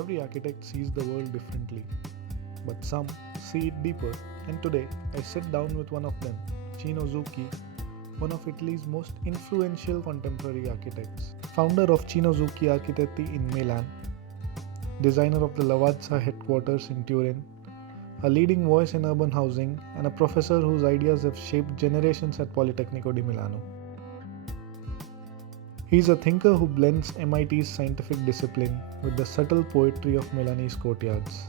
Every architect sees the world differently, but some see it deeper. And today, I sit down with one of them, Cino Zucchi, one of Italy's most influential contemporary architects. Founder of Cino Zucchi Architetti in Milan, designer of the Lavazza headquarters in Turin, a leading voice in urban housing, and a professor whose ideas have shaped generations at Politecnico di Milano. He is a thinker who blends MIT's scientific discipline with the subtle poetry of Milanese courtyards.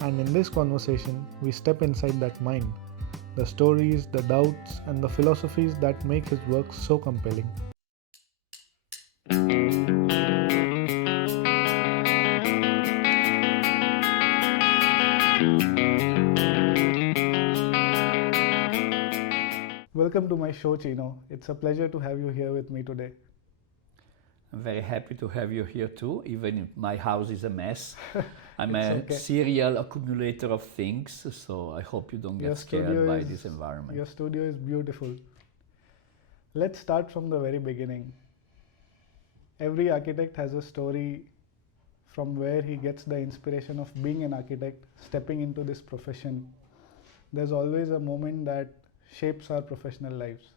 And in this conversation, we step inside that mind, the stories, the doubts, and the philosophies that make his work so compelling. Welcome to my show, Cino. It's a pleasure to have you here with me today. I'm very happy to have you here too, even if my house is a mess. I'm It's a okay. serial accumulator of things, so I hope you don't get scared by this environment. Your studio is beautiful. Let's start from the very beginning. Every architect has a story from where he gets the inspiration of being an architect, stepping into this profession. There's always a moment that shapes our professional lives.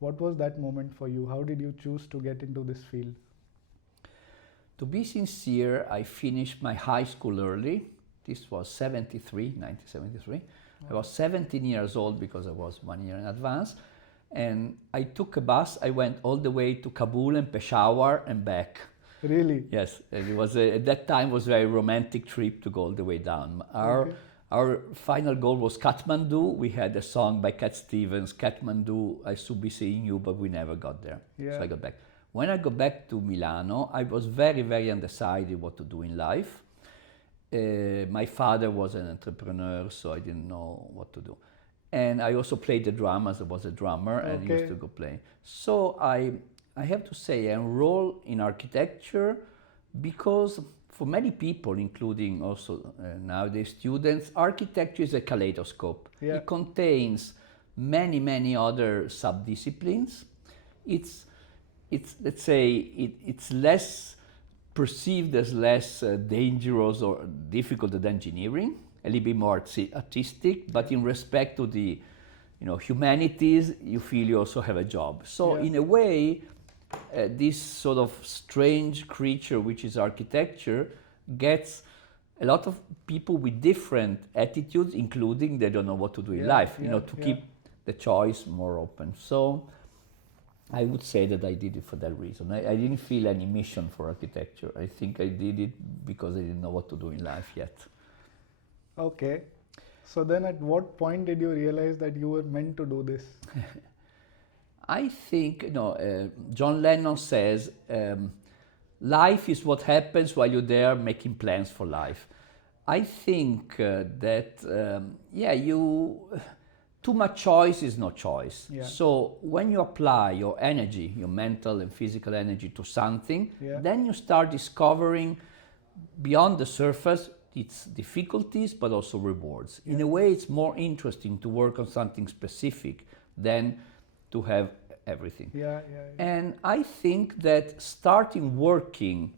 What was that moment for you? How did you choose to get into this field? To be sincere, I finished my high school early. This was 1973. I was 17 years old because I was 1 year in advance. And I took a bus. I went all the way to Kabul and Peshawar and back. Really? Yes, and it was at that time was a very romantic trip to go all the way down. Okay. Our final goal was Kathmandu. We had a song by Cat Stevens, Kathmandu, I should be seeing you, but we never got there. Yeah. So I got back. When I got back to Milano, I was very, very undecided what to do in life. My father was an entrepreneur, so I didn't know what to do. And I also played the drums. I was a drummer and Okay. used to go play. So I have to say I enrolled in architecture because for many people, including also nowadays students, architecture is a kaleidoscope. Yeah. It contains many, many other sub-disciplines. It's let's say, it's less perceived as less dangerous or difficult than engineering, a little bit more artistic, but in respect to the humanities, you feel you also have a job. So Yeah. in a way, this sort of strange creature, which is architecture, gets a lot of people with different attitudes, including they don't know what to do in life, to keep the choice more open. So I would say that I did it for that reason. I didn't feel any mission for architecture. I think I did it because I didn't know what to do in life yet. Okay. So then at what point did you realize that you were meant to do this? I think, John Lennon says, life is what happens while you're there making plans for life. I think too much choice is no choice. Yeah. So when you apply your energy, your mental and physical energy to something, Yeah. then you start discovering beyond the surface its difficulties, but also rewards. In a way, it's more interesting to work on something specific than to have everything. Yeah. And I think that starting working,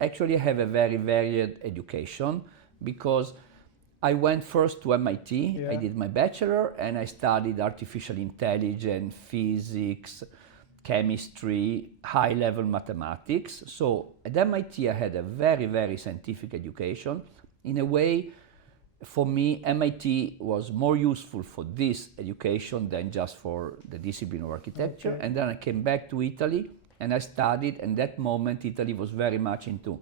actually I have a very varied education because I went first to MIT, Yeah. I did my bachelor and I studied artificial intelligence, physics, chemistry, high-level mathematics. So at MIT I had a very, very scientific education. In a way, for me, MIT was more useful for this education than just for the discipline of architecture. Okay. And then I came back to Italy and I studied, and that moment Italy was very much into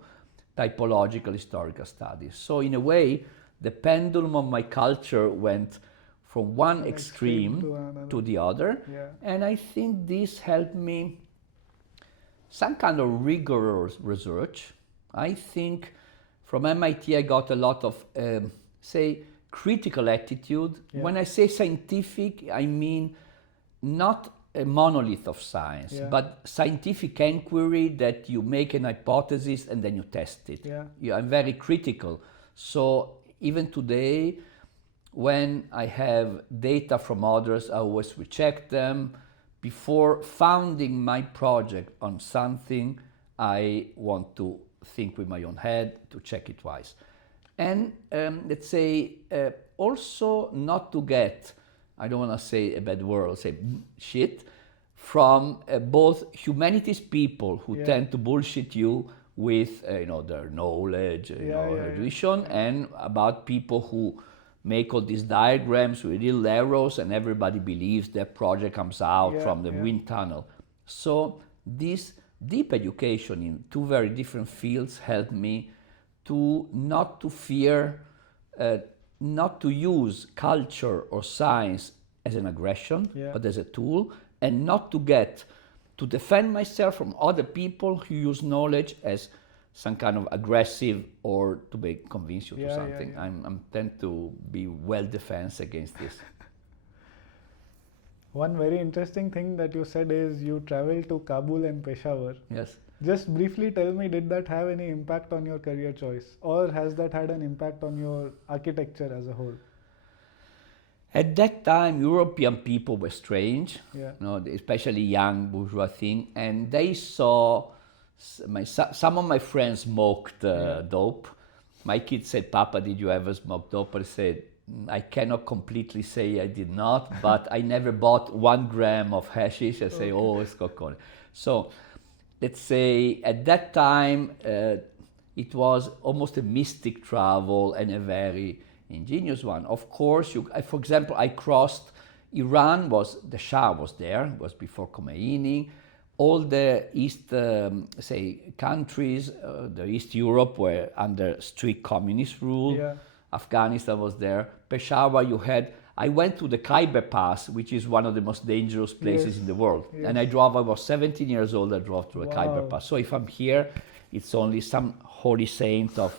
typological historical studies. So in a way, the pendulum of my culture went from one extreme to another. to the other. Yeah. And I think this helped me some kind of rigorous research. I think from MIT I got a lot of critical attitude. Yeah. When I say scientific, I mean not a monolith of science, Yeah. but scientific inquiry that you make an hypothesis and then you test it. Yeah. I'm very critical. So even today, when I have data from others, I always recheck them. Before founding my project on something, I want to think with my own head, to check it twice. And let's say also not to get, I don't want to say a bad word, say shit, from both humanities people who tend to bullshit you with their knowledge, erudition, and about people who make all these diagrams with little arrows and everybody believes their project comes out from the wind tunnel. So this deep education in two very different fields helped me to not to fear, not to use culture or science as an aggression, but as a tool, and not to get to defend myself from other people who use knowledge as some kind of aggressive or to convince you to something. I'm tend to be well defense against this. One very interesting thing that you said is you traveled to Kabul and Peshawar. Yes. Just briefly tell me, did that have any impact on your career choice, or has that had an impact on your architecture as a whole? At that time, European people were strange, especially young bourgeois thing, and they saw some of my friends smoked dope. My kids said, "Papa, did you ever smoke dope?" I said, "I cannot completely say I did not, but I never bought 1 gram of hashish." I say, "Oh, it's cocaine." So let's say at that time, it was almost a mystic travel and a very ingenious one. Of course, for example, I crossed Iran, the Shah was there, it was before Khomeini. All the East, countries, the East Europe were under strict communist rule. Afghanistan was there. Peshawar, I went to the Khyber Pass, which is one of the most dangerous places in the world. And I was 17 years old, I drove through the Khyber Pass. So if I'm here, it's only some holy saint of...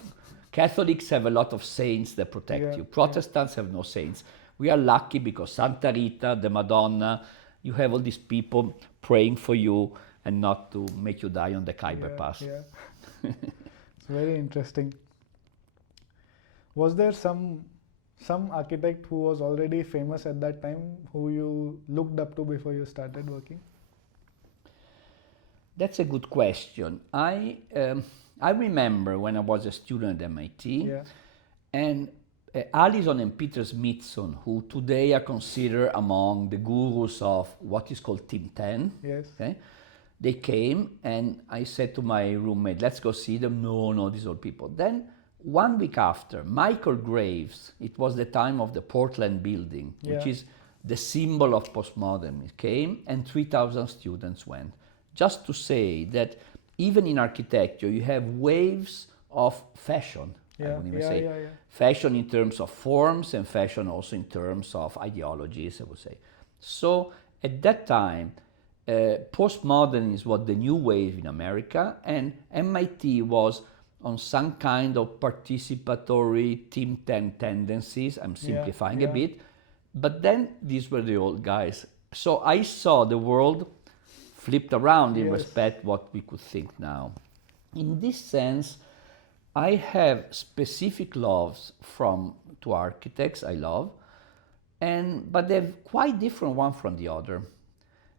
Catholics have a lot of saints that protect you. Protestants have no saints. We are lucky because Santa Rita, the Madonna, you have all these people praying for you and not to make you die on the Khyber Pass. It's very interesting. Was there some architect who was already famous at that time who you looked up to before you started working? That's a good question. I remember when I was a student at MIT, and Alison and Peter Smithson, who today are considered among the gurus of what is called Team 10. Okay? They came, and I said to my roommate, "Let's go see them." No, these old people. Then 1 week after, Michael Graves, it was the time of the Portland building, which is the symbol of postmodernism, came, and 3,000 students went. Just to say that even in architecture, you have waves of fashion. Fashion in terms of forms and fashion also in terms of ideologies, I would say. So at that time, postmodernism was the new wave in America, and MIT was on some kind of participatory Team 10 tendencies. I'm simplifying a bit. But then these were the old guys. So I saw the world flipped around in respect what we could think now. In this sense, I have specific loves to architects I love, but they're quite different one from the other.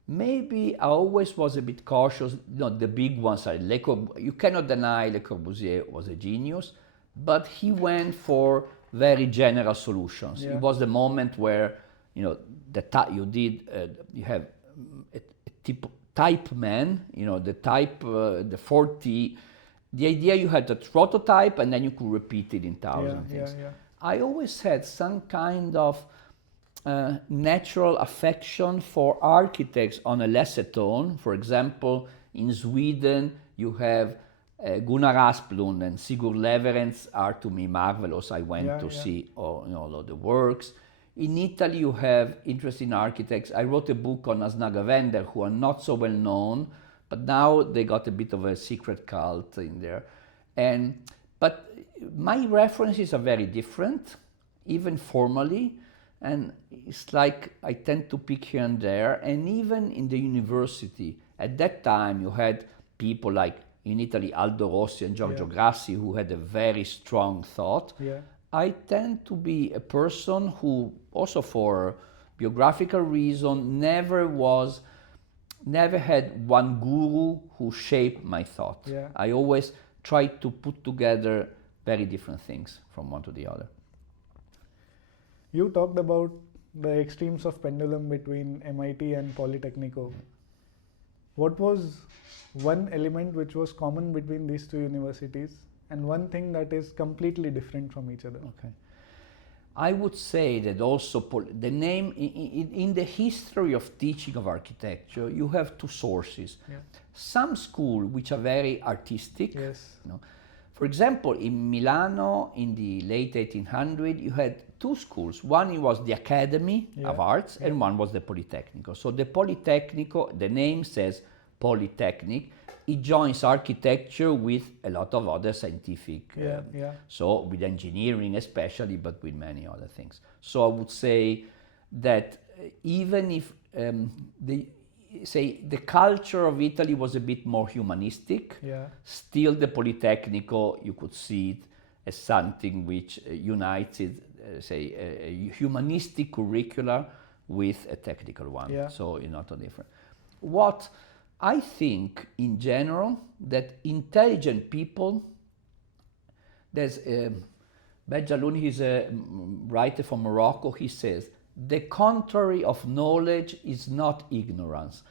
Maybe I always was a bit cautious. The big ones are you cannot deny Le Corbusier was a genius, but he went for very general solutions. It was the moment where you have a type man, the 40. The idea you had a prototype and then you could repeat it in thousand things. I always had some kind of natural affection for architects on a lesser tone. For example, in Sweden, you have Gunnar Asplund and Sigurd Leverentz are to me marvelous. I went to see all of the works. In Italy, you have interesting architects. I wrote a book on Asnaga-Wender, who are not so well known, but now they got a bit of a secret cult in there. But my references are very different, even formally, and it's like I tend to pick here and there. And even in the university, at that time, you had people like in Italy, Aldo Rossi and Giorgio Grassi, who had a very strong thought. I tend to be a person who, also for biographical reason, never had one guru who shaped my thought. I always try to put together very different things from one to the other. You talked about the extremes of pendulum between MIT and Politecnico. What was one element which was common between these two universities and one thing that is completely different from each other? Okay. I would say that also the name, in the history of teaching of architecture, you have two sources. Yeah. Some schools which are very artistic. Yes. You know. For example, in Milano in the late 1800s, you had two schools. One was the Academy of Arts and one was the Politecnico. So the Politecnico, the name says Polytechnic, it joins architecture with a lot of other scientific, so with engineering especially, but with many other things. So I would say that even if the culture of Italy was a bit more humanistic, still the Politecnico, you could see it as something which unites it, a humanistic curricula with a technical one. So it's not a different. What I think in general that intelligent people, there's Bejalouni, he's a writer from Morocco, he says, the contrary of knowledge is not ignorance.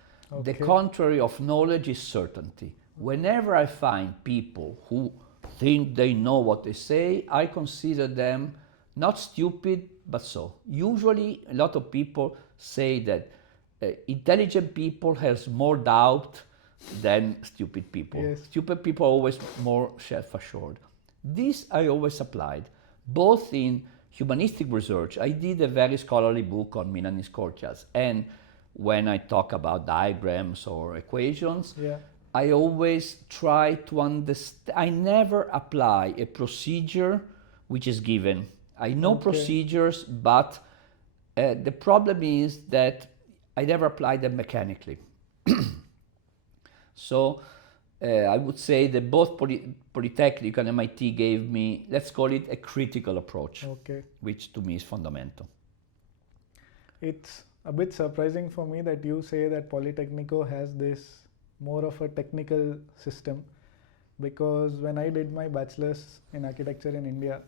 The contrary of knowledge is certainty. Whenever I find people who think they know what they say, I consider them not stupid, but so. Usually a lot of people say that intelligent people has more doubt than stupid people. Stupid people are always more self-assured. This I always applied, both in humanistic research. I did a very scholarly book on Milanese courtyards, and when I talk about diagrams or equations, I always try to understand. I never apply a procedure which is given. I know procedures, but the problem is that I never apply them mechanically. So I would say that both Polytechnic and MIT gave me, let's call it a critical approach, which to me is fundamental. It's a bit surprising for me that you say that Politecnico has this more of a technical system, because when I did my bachelor's in architecture in India,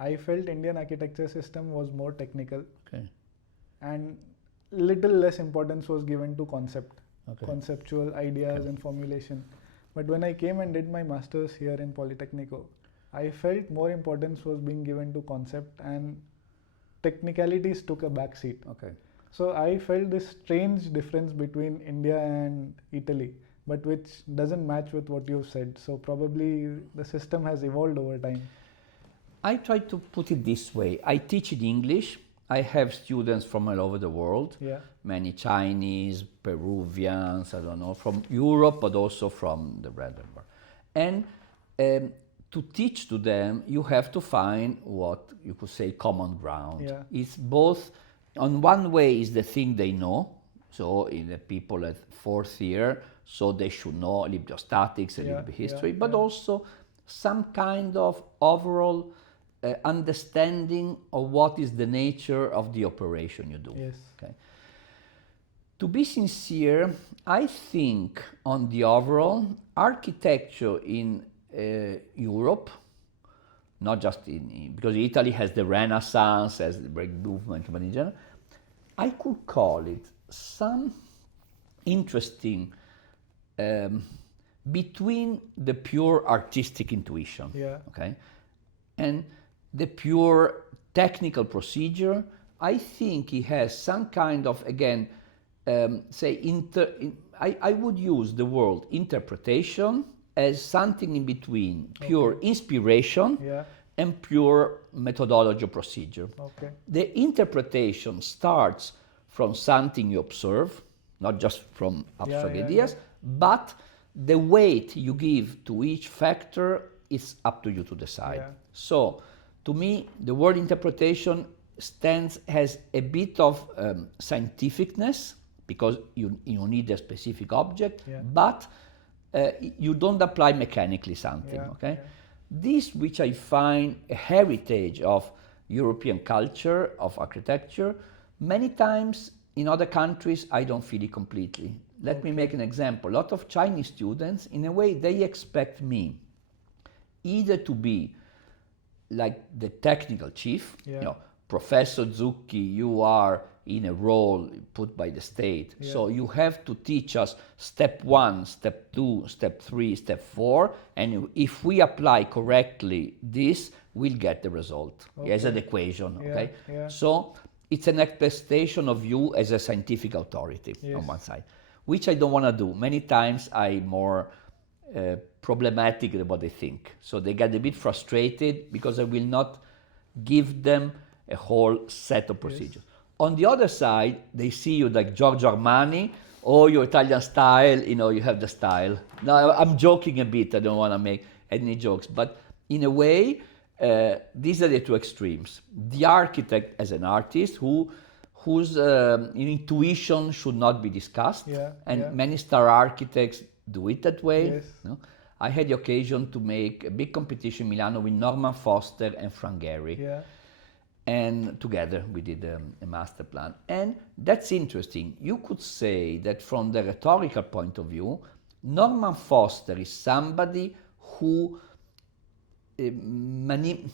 I felt Indian architecture system was more technical, and little less importance was given to conceptual ideas and formulation. But when I came and did my master's here in Politecnico, I felt more importance was being given to concept and technicalities took a back seat. So I felt this strange difference between India and Italy, but which doesn't match with what you've said. So probably the system has evolved over time. I try to put it this way. I teach in English. I have students from all over the world, many Chinese, Peruvians, I don't know, from Europe, but also from the rest of the world. And to teach to them, you have to find what you could say common ground. It's both, on one way is the thing they know, so in the people at fourth year, so they should know a little bit of statics, a little bit of history, but also some kind of overall understanding of what is the nature of the operation you do. To be sincere, I think on the overall, architecture in Europe, not just because Italy has the Renaissance, has the break movement, but in general, I could call it some interesting between the pure artistic intuition, and the pure technical procedure. I think it has some kind of, again, I would use the word interpretation as something in between pure inspiration and pure methodology or procedure. The interpretation starts from something you observe, not just from abstract ideas, but the weight you give to each factor is up to you to decide. So, to me, the word interpretation has a bit of scientificness, because you need a specific object, but you don't apply mechanically something. This, which I find a heritage of European culture, of architecture, many times in other countries I don't feel it completely. Let me make an example. A lot of Chinese students, in a way, they expect me either to be like the technical chief, Yeah. Professor Zucchi, you are in a role put by the state. Yeah. So you have to teach us step 1, step 2, step 3, step 4, and if we apply correctly this, we'll get the result as an equation, Yeah, okay? yeah. So it's an attestation of you as a scientific authority on one side, which I don't want to do. Many times I'm more problematic than what they think. So they get a bit frustrated because I will not give them a whole set of procedures. On the other side, they see you like Giorgio Armani, or your Italian style, you have the style. Now, I'm joking a bit, I don't want to make any jokes, but in a way, these are the two extremes. The architect as an artist whose intuition should not be discussed, and many star architects do it that way. Yes. I had the occasion to make a big competition in Milano with Norman Foster and Frank Gehry. Yeah. And together we did a master plan. And that's interesting. You could say that from the rhetorical point of view, Norman Foster is somebody who manages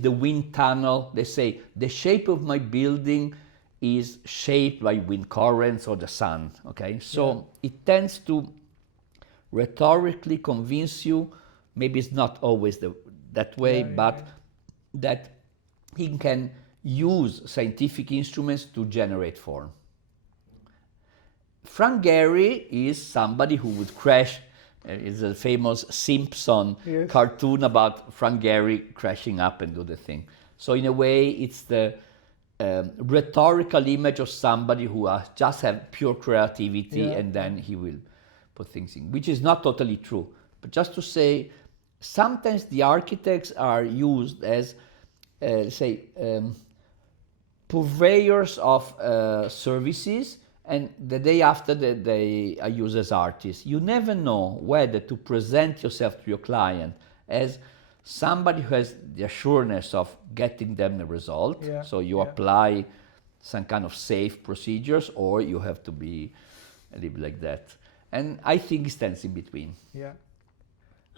the wind tunnel. They say the shape of my building is shaped by wind currents or the sun. Okay, so it tends to rhetorically convince you. Maybe it's not always that way, but that he can use scientific instruments to generate form. Frank Gehry is somebody who would crash. It's a famous Simpson cartoon about Frank Gehry crashing up and do the thing. So in a way, it's the rhetorical image of somebody who just have pure creativity and then he will put things in, which is not totally true. But just to say, sometimes the architects are used as purveyors of services, and the day after they are used as artists. You never know whether to present yourself to your client as somebody who has the assurance of getting them the result, so you apply some kind of safe procedures, or you have to be a little bit like that. And I think it stands in between. Yeah.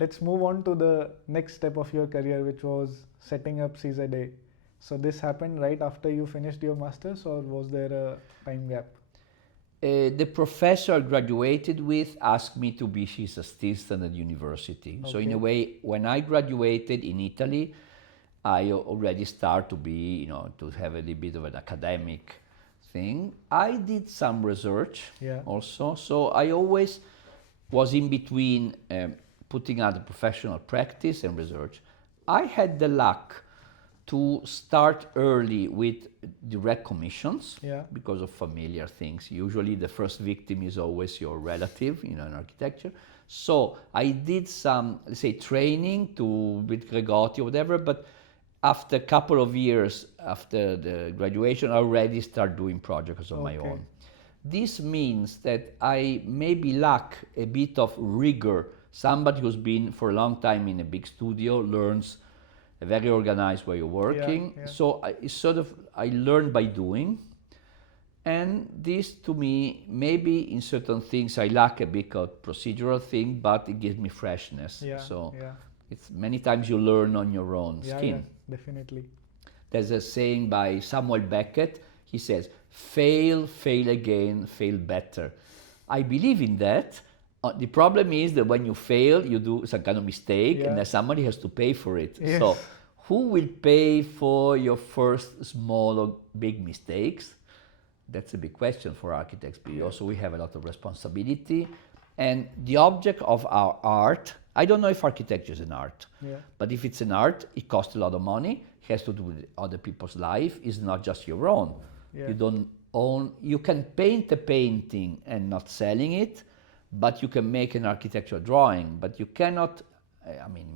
Let's move on to the next step of your career, which was setting up CZA. So this happened right after you finished your master's, or was there a time gap? The professor I graduated with asked me to be his assistant at university. Okay. So in a way, when I graduated in Italy, I already started to be, to have a little bit of an academic thing. I did some research also, so I always was in between putting out a professional practice and research. I had the luck to start early with direct commissions because of familiar things. Usually the first victim is always your relative, in architecture. So I did some, let's say, training with Gregotti or whatever, but after a couple of years after the graduation, I already started doing projects on my own. This means that I maybe lack a bit of rigor. Somebody who's been for a long time in a big studio learns a very organized way of working. So I learned by doing. And this to me, maybe in certain things I lack a bit of procedural thing, but it gives me freshness. It's many times you learn on your own skin. Yeah, definitely. There's a saying by Samuel Beckett. He says, fail, fail again, fail better. I believe in that. The problem is that when you fail, you do some kind of mistake, and then somebody has to pay for it. Yes. So who will pay for your first small or big mistakes? That's a big question for architects. But also we have a lot of responsibility. And the object of our art, I don't know if architecture is an art, but if it's an art, it costs a lot of money. It has to do with other people's life. It's not just your own. You don't own. You can paint a painting and not selling it, but you can make an architectural drawing. But you cannot.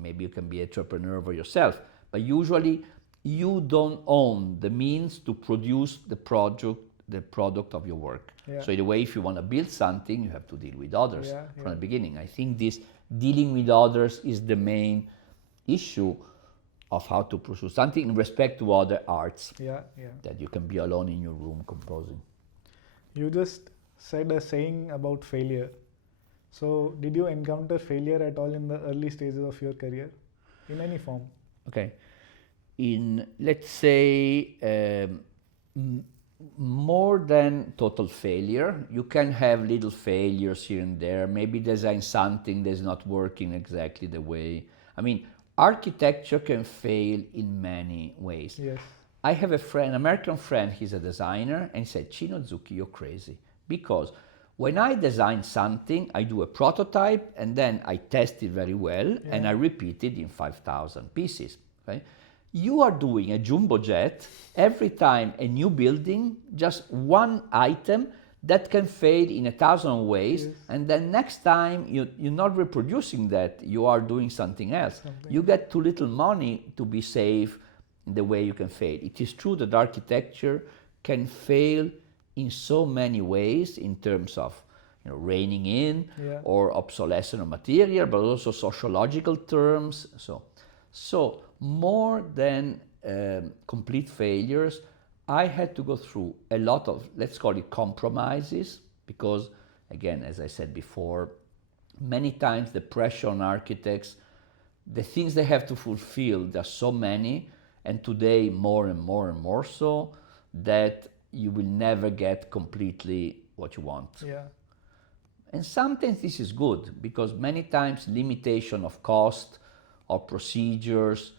Maybe you can be an entrepreneur for yourself, but usually you don't own the means to produce the product of your work. So in a way, if you want to build something, you have to deal with others from the beginning. I think this dealing with others is the main issue of how to pursue something in respect to other arts. That you can be alone in your room composing. You just said a saying about failure. So, did you encounter failure at all in the early stages of your career, in any form? Okay. In, let's say, more than total failure, you can have little failures here and there. Maybe design something that's not working exactly the way. I mean, architecture can fail in many ways. Yes. I have a friend, American friend, he's a designer, and he said, Cino Zucchi, you're crazy. Because when I design something, I do a prototype and then I test it very well and I repeat it in 5,000 pieces. Okay? You are doing a jumbo jet every time a new building, just one item that can fail in 1,000 ways, and then next time you're not reproducing that, you are doing something else. You get too little money to be safe in the way you can fail. It is true that architecture can fail in so many ways in terms of reining in or obsolescence of material, but also sociological terms. So more than complete failures, I had to go through a lot of, let's call it compromises, because again, as I said before, many times the pressure on architects, the things they have to fulfill, there are so many, and today more and more and more so, that you will never get completely what you want. Yeah. And sometimes this is good, because many times limitation of cost, or procedures,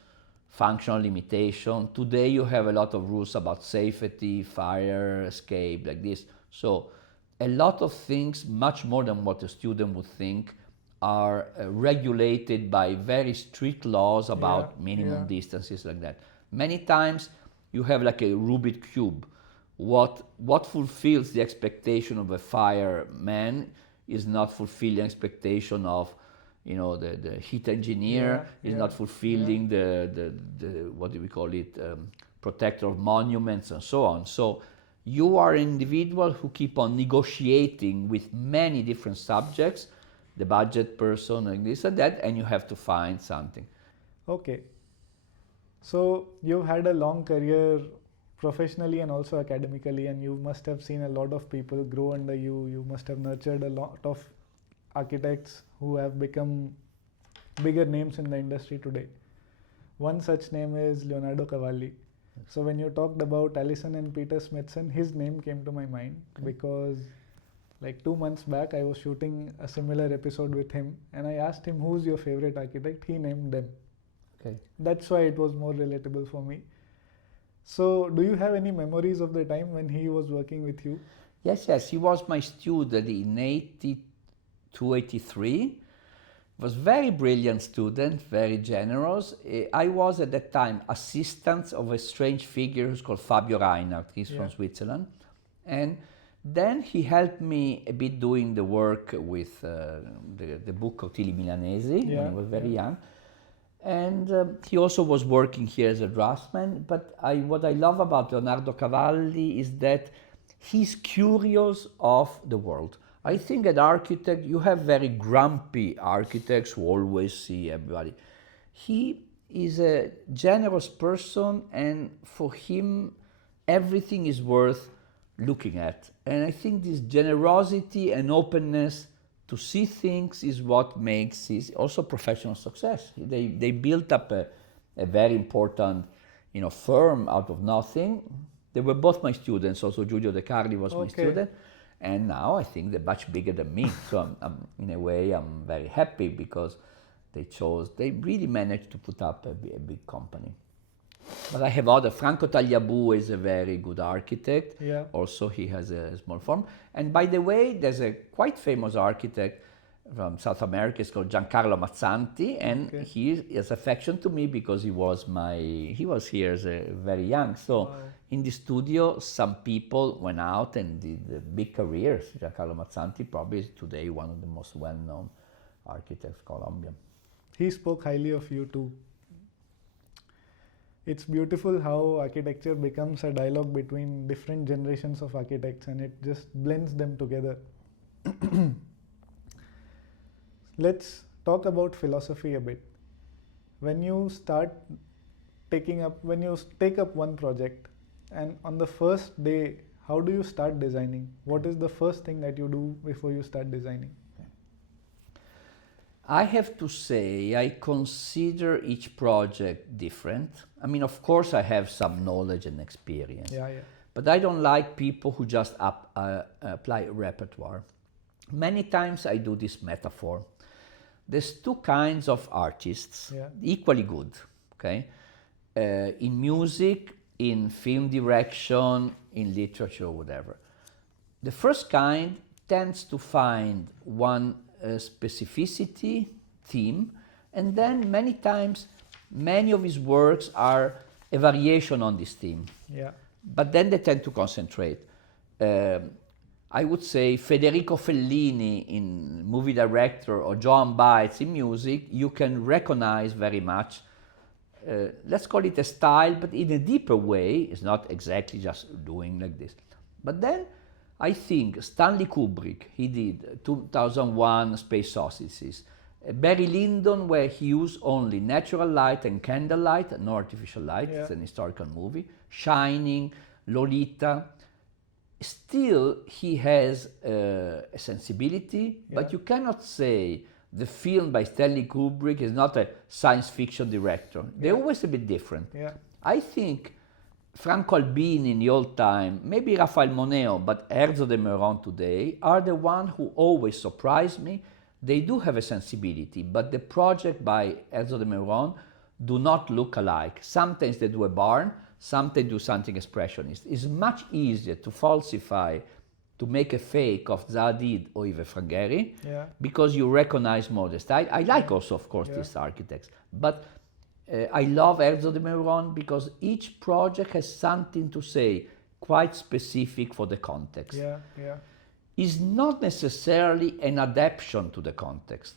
functional limitation. Today you have a lot of rules about safety, fire, escape, like this. So a lot of things, much more than what a student would think, are regulated by very strict laws about minimum distances, like that. Many times you have like a Rubik cube. What fulfills the expectation of a fireman is not fulfilling expectation of the heat engineer, is not fulfilling the what do we call it, protector of monuments and so on. So you are an individual who keep on negotiating with many different subjects, the budget person and this and that, and you have to find something. Okay. So you had a long career professionally and also academically, and you must have seen a lot of people grow under you. You must have nurtured a lot of architects who have become bigger names in the industry today. One such name is Leonardo Cavalli. So when you talked about Allison and Peter Smithson, his name came to my mind because like 2 months back I was shooting a similar episode with him and I asked him who's your favorite architect. He named them. Okay. That's why it was more relatable for me. So do you have any memories of the time when he was working with you? Yes, he was my student in 82, 83. Was very brilliant student, very generous. I was at that time assistant of a strange figure who's called Fabio Reinhardt. He's from Switzerland. And then he helped me a bit doing the work with the book Courtyards Milanese when he was very young. And he also was working here as a draftsman. But what I love about Leonardo Cavalli is that he's curious of the world. I think an architect, you have very grumpy architects who always see everybody. He is a generous person, and for him, everything is worth looking at. And I think this generosity and openness to see things is what makes his also professional success. They built up a very important firm out of nothing. They were both my students, also Giulio De Carli was my student. And now I think they're much bigger than me. So in a way, I'm very happy because they really managed to put up a big company. But I have other, Franco Tagliabue is a very good architect. Yeah. Also, he has a small firm. And by the way, there's a quite famous architect from South America, it's called Giancarlo Mazzanti, and he has affection to me because he was here as a very young. So in the studio, some people went out and did big careers. Giancarlo Mazzanti probably is today one of the most well-known architects of Colombia. He spoke highly of you too. It's beautiful how architecture becomes a dialogue between different generations of architects and it just blends them together. Let's talk about philosophy a bit. When you take up one project, and on the first day, how do you start designing? What is the first thing that you do before you start designing? I have to say, I consider each project different. I mean, of course, I have some knowledge and experience, Yeah, yeah. but I don't like people who just apply repertoire. Many times I do this metaphor. There's two kinds of artists, Yeah. equally good, okay? In music, in film direction, in literature, whatever. The first kind tends to find one specificity, theme, and then many times, many of his works are a variation on this theme. Yeah. But then they tend to concentrate. I would say Federico Fellini in movie director or Joan Baez in music, you can recognize very much, let's call it a style, but in a deeper way. It's not exactly just doing like this. But then I think Stanley Kubrick, he did 2001 Space Odyssey. Barry Lyndon, where he used only natural light and candlelight, no artificial light. Yeah. It's an historical movie. Shining, Lolita. Still, he has a sensibility, but you cannot say the film by Stanley Kubrick is not a science fiction director. They're always a bit different. Yeah. I think Franco Albini in the old time, maybe Raphael Moneo, but Herzog de Meuron today are the ones who always surprise me. They do have a sensibility, but the project by Herzog de Meuron do not look alike. Sometimes they do a barn, sometimes they do something expressionist. It's much easier to falsify, to make a fake of Zadid or even Gehry, because you recognize more the style. I like also, of course, these architects, but I love Herzog de Meuron because each project has something to say quite specific for the context. Yeah, yeah. Is not necessarily an adaptation to the context,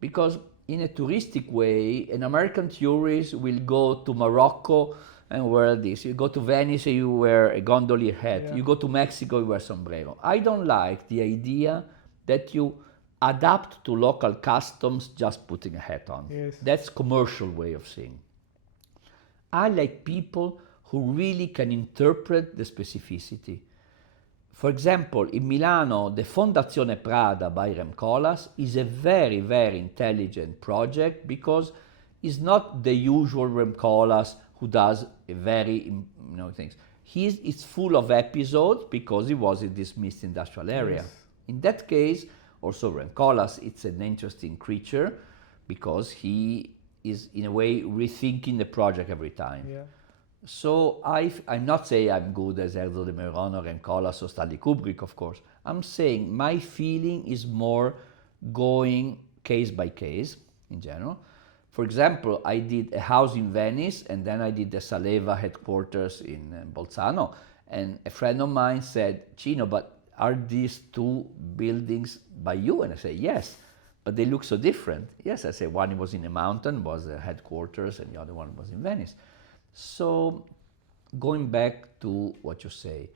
because in a touristic way, an American tourist will go to Morocco and wear this. You go to Venice, you wear a gondolier hat. Yeah. You go to Mexico, you wear sombrero. I don't like the idea that you adapt to local customs just putting a hat on. Yes. That's commercial way of seeing. I like people who really can interpret the specificity. For example, in Milano, the Fondazione Prada by Rem Koolhaas is a very, very intelligent project because it's not the usual Rem Koolhaas who does a very, things. It's full of episodes because he was in this mixed industrial area. Yes. In that case, also Rem Koolhaas, it's an interesting creature because he is in a way rethinking the project every time. Yeah. So I'm not saying I'm good as Herzog de Meuron or Rem Koolhaas or Stanley Kubrick, of course. I'm saying my feeling is more going case by case in general. For example, I did a house in Venice and then I did the Saleva headquarters in Bolzano. And a friend of mine said, Cino, but are these two buildings by you? And I say, yes, but they look so different. Yes, I say one was in a mountain, was the headquarters, and the other one was in Venice. So going back to what you say,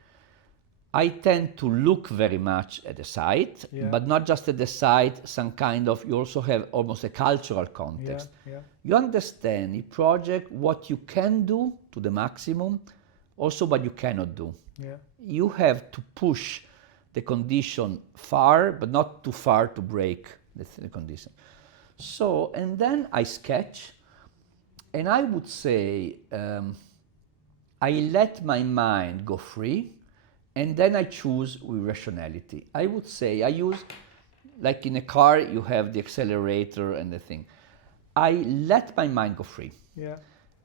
I tend to look very much at the site, but not just at the site, some kind of, you also have almost a cultural context. Yeah. You understand in project what you can do to the maximum, also what you cannot do. Yeah. You have to push the condition far, but not too far to break the condition. So, and then I sketch, and I would say I let my mind go free, and then I choose with rationality. I would say I use, like in a car, you have the accelerator and the thing. I let my mind go free. Yeah.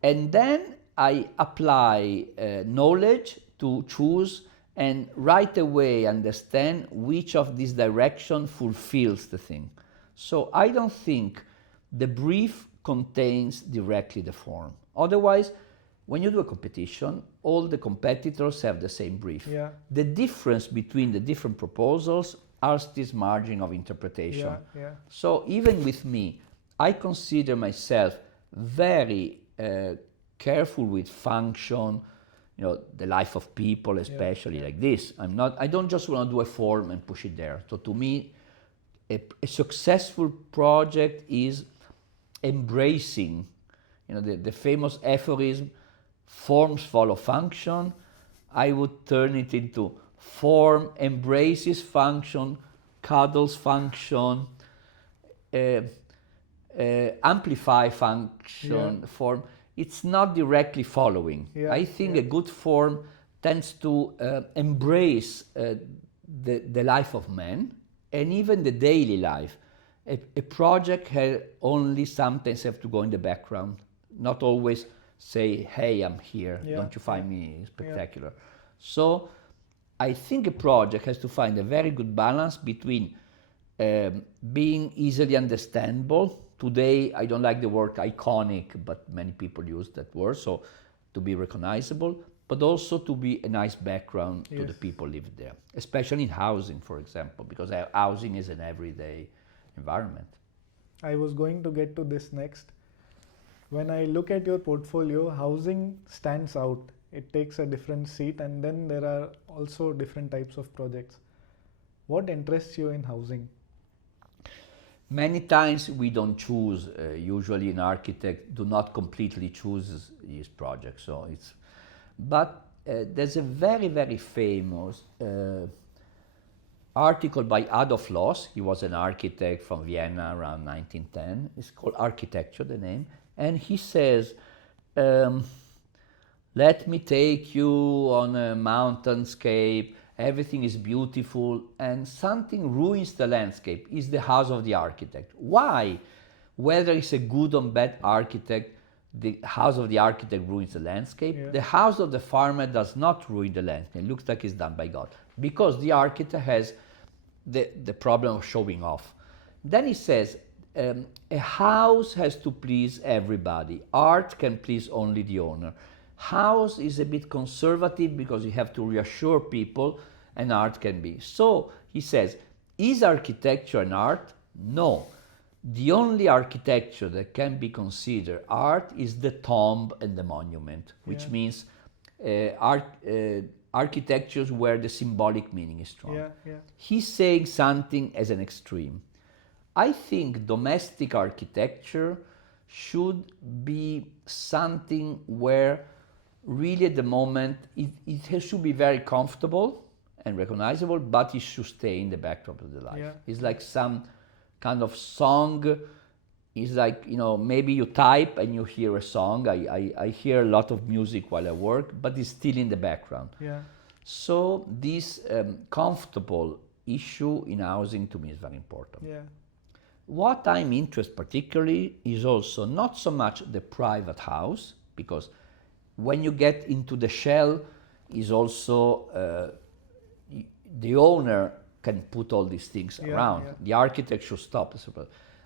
And then I apply knowledge to choose and right away understand which of these directions fulfills the thing. So I don't think the brief contains directly the form. Otherwise, when you do a competition, all the competitors have the same brief. Yeah. The difference between the different proposals are this margin of interpretation. Yeah. So even with me, I consider myself very careful with function, the life of people, especially like this. I don't just want to do a form and push it there. So to me, a successful project is embracing, the famous aphorism, forms follow function. I would turn it into form embraces function, cuddles function, uh, amplify function form, it's not directly following. I think a good form tends to embrace the life of man and even the daily life. A project has only sometimes have to go in the background, not always say, hey, I'm here, don't you find me spectacular? So I think a project has to find a very good balance between being easily understandable. Today, I don't like the word iconic, but many people use that word, so to be recognizable, but also to be a nice background to the people live there, especially in housing, for example, because housing is an everyday environment. I was going to get to this next. When I look at your portfolio, housing stands out. It takes a different seat, and then there are also different types of projects. What interests you in housing? Many times we don't choose. Usually, an architect do not completely choose his project. So it's, but there's a very very famous article by Adolf Loos. He was an architect from Vienna around 1910. It's called Architecture, the name, and he says, "Let me take you on a mountainscape. Everything is beautiful, and something ruins the landscape. Is the house of the architect. Why? Whether it's a good or bad architect, the house of the architect ruins the landscape. The house of the farmer does not ruin the landscape. It looks like it's done by God, because the architect has the problem of showing off." Then he says, a house has to please everybody. Art can please only the owner. House is a bit conservative because you have to reassure people, and art can be. So he says, is architecture an art? No. The only architecture that can be considered art is the tomb and the monument, which means architectures where the symbolic meaning is strong. He's saying something as an extreme. I think domestic architecture should be something where really at the moment it should be very comfortable and recognizable, but it should stay in the backdrop of the life. It's like some kind of song. It's like, maybe you type and you hear a song. I hear a lot of music while I work, but it's still in the background. So this comfortable issue in housing to me is very important. What I'm interested particularly is also not so much the private house, because when you get into the shell is also the owner can put all these things around. The architect should stop.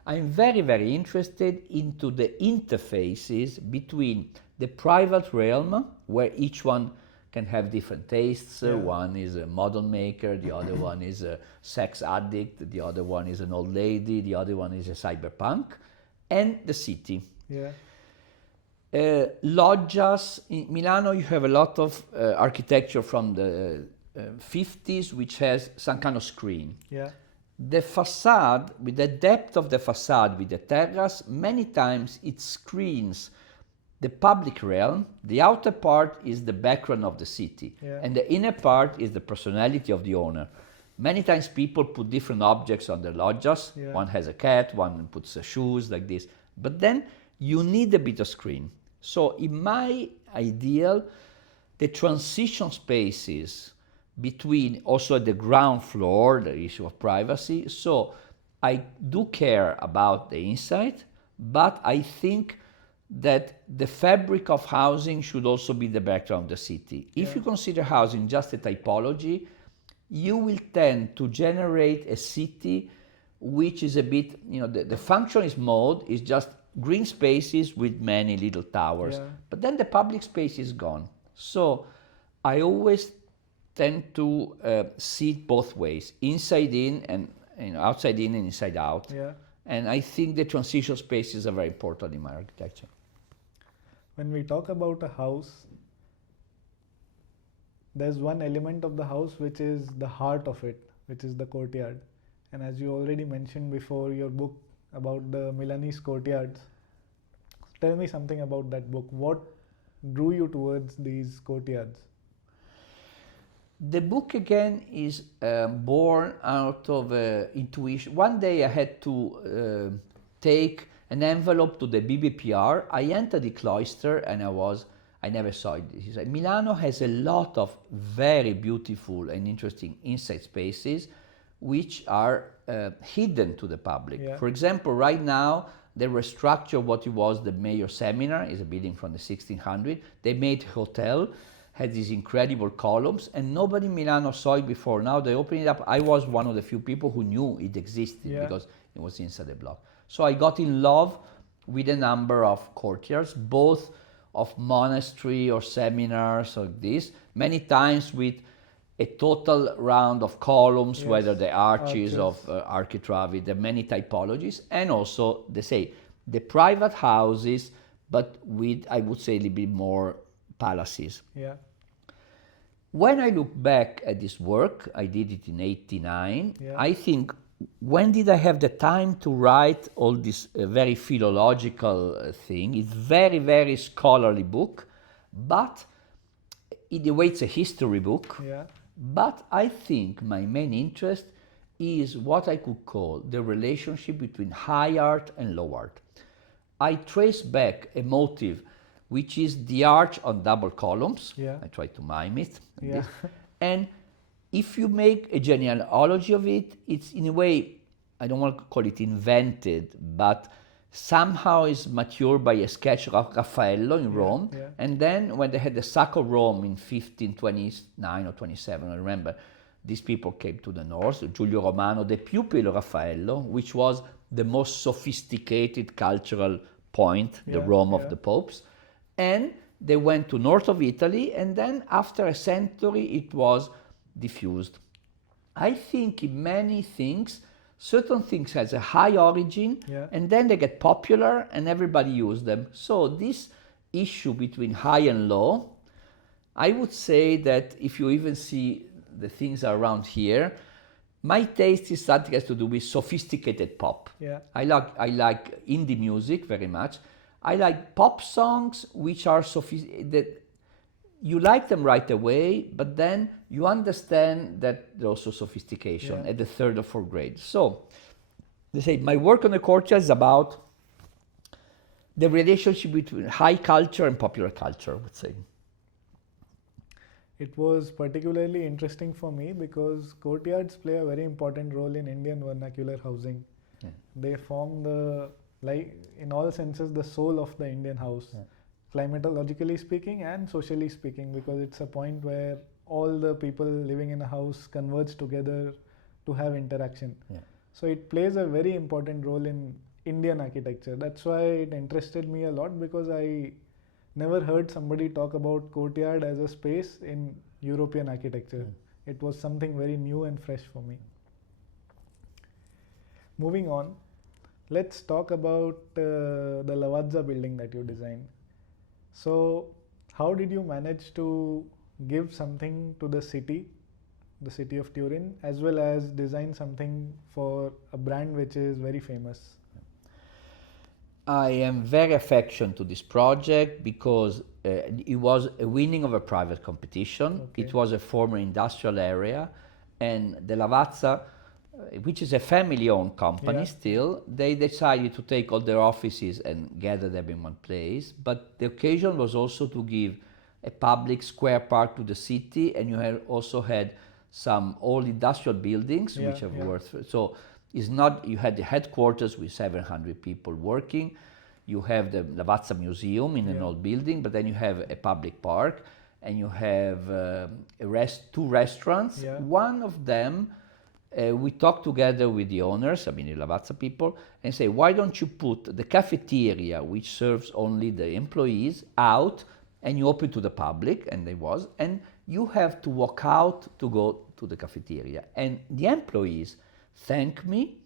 I'm very, very interested into the interfaces between the private realm, where each one can have different tastes. One is a model maker, the other one is a sex addict, the other one is an old lady, the other one is a cyberpunk, and the city. Loggias. In Milano, you have a lot of architecture from the 50s, which has some kind of screen. The facade, with the depth of the facade, with the terrace, many times it screens the public realm. The outer part is the background of the city, and the inner part is the personality of the owner. Many times people put different objects on the loggias. One has a cat, one puts shoes like this. But then you need a bit of screen. So in my ideal, the transition spaces between, also at the ground floor, the issue of privacy. So I do care about the inside, but I think that the fabric of housing should also be the background of the city. If you consider housing just a typology, you will tend to generate a city which is a bit, the functionalist mode is just green spaces with many little towers, but then the public space is gone. So I always tend to see it both ways, inside in and outside in and inside out. And I think the transition spaces are very important in my architecture. When we talk about a house, there's one element of the house which is the heart of it, which is the courtyard. And as you already mentioned before, your book about the Milanese courtyards. Tell me something about that book. What drew you towards these courtyards? The book again is born out of intuition. One day I had to take an envelope to the BBPR. I entered the cloister and I never saw it. He said, Milano has a lot of very beautiful and interesting inside spaces which are hidden to the public. Yeah. For example, right now, they restructured what it was the mayor seminar, is a building from the 1600s. They made a hotel, had these incredible columns, and nobody in Milano saw it before. Now they opened it up. I was one of the few people who knew it existed because it was inside the block. So I got in love with a number of courtyards, both of monastery or seminars or this, many times with a total round of columns, whether the arches of architravi, there are many typologies, and also, they say, the private houses, but with, I would say, a little bit more palaces. Yeah. When I look back at this work, I did it in '89, I think, when did I have the time to write all this very philological thing? It's very, very scholarly book, but in a way it's a history book. Yeah. But I think my main interest is what I could call the relationship between high art and low art. I trace back a motive which is the arch on double columns. Yeah. I try to mime it. Yeah. And if you make a genealogy of it, it's in a way, I don't want to call it invented, but somehow is matured by a sketch of Raffaello in Rome. Yeah. And then when they had the sack of Rome in 1529 or 27, I remember, these people came to the north, Giulio Romano, the pupil of Raffaello, which was the most sophisticated cultural point, the Rome of the popes. And they went to north of Italy, and then after a century, it was diffused. I think in many things, certain things has a high origin, and then they get popular and everybody uses them. So this issue between high and low, I would say that if you even see the things around here, my taste is something that has to do with sophisticated pop. Yeah. I like indie music very much. I like pop songs which are sophisticated. You like them right away, but then you understand that there's also sophistication at the third or fourth grade. So, they say my work on the courtyard is about the relationship between high culture and popular culture, I would say. It was particularly interesting for me because courtyards play a very important role in Indian vernacular housing. Yeah. They form the, like, in all senses, the soul of the Indian house. Yeah. Climatologically speaking and socially speaking, because it's a point where all the people living in a house converge together to have interaction. Yeah. So it plays a very important role in Indian architecture. That's why it interested me a lot, because I never heard somebody talk about courtyard as a space in European architecture. It was something very new and fresh for me. Moving on, let's talk about the Lavazza building that you designed. So, how did you manage to give something to the city of Turin, as well as design something for a brand which is very famous? I am very affectionate to this project because it was a winning of a private competition. Okay. It was a former industrial area, and the Lavazza, which is a family-owned company still, they decided to take all their offices and gather them in one place. But the occasion was also to give a public square park to the city, and you also had some old industrial buildings which have worked. So it's not, you had the headquarters with 700 people working, you have the Lavazza Museum in an old building, but then you have a public park, and you have two restaurants. One of them, we talked together with the owners, I mean the Lavazza people, and say, why don't you put the cafeteria, which serves only the employees, out, and you open to the public, and there was, and you have to walk out to go to the cafeteria. And the employees thank me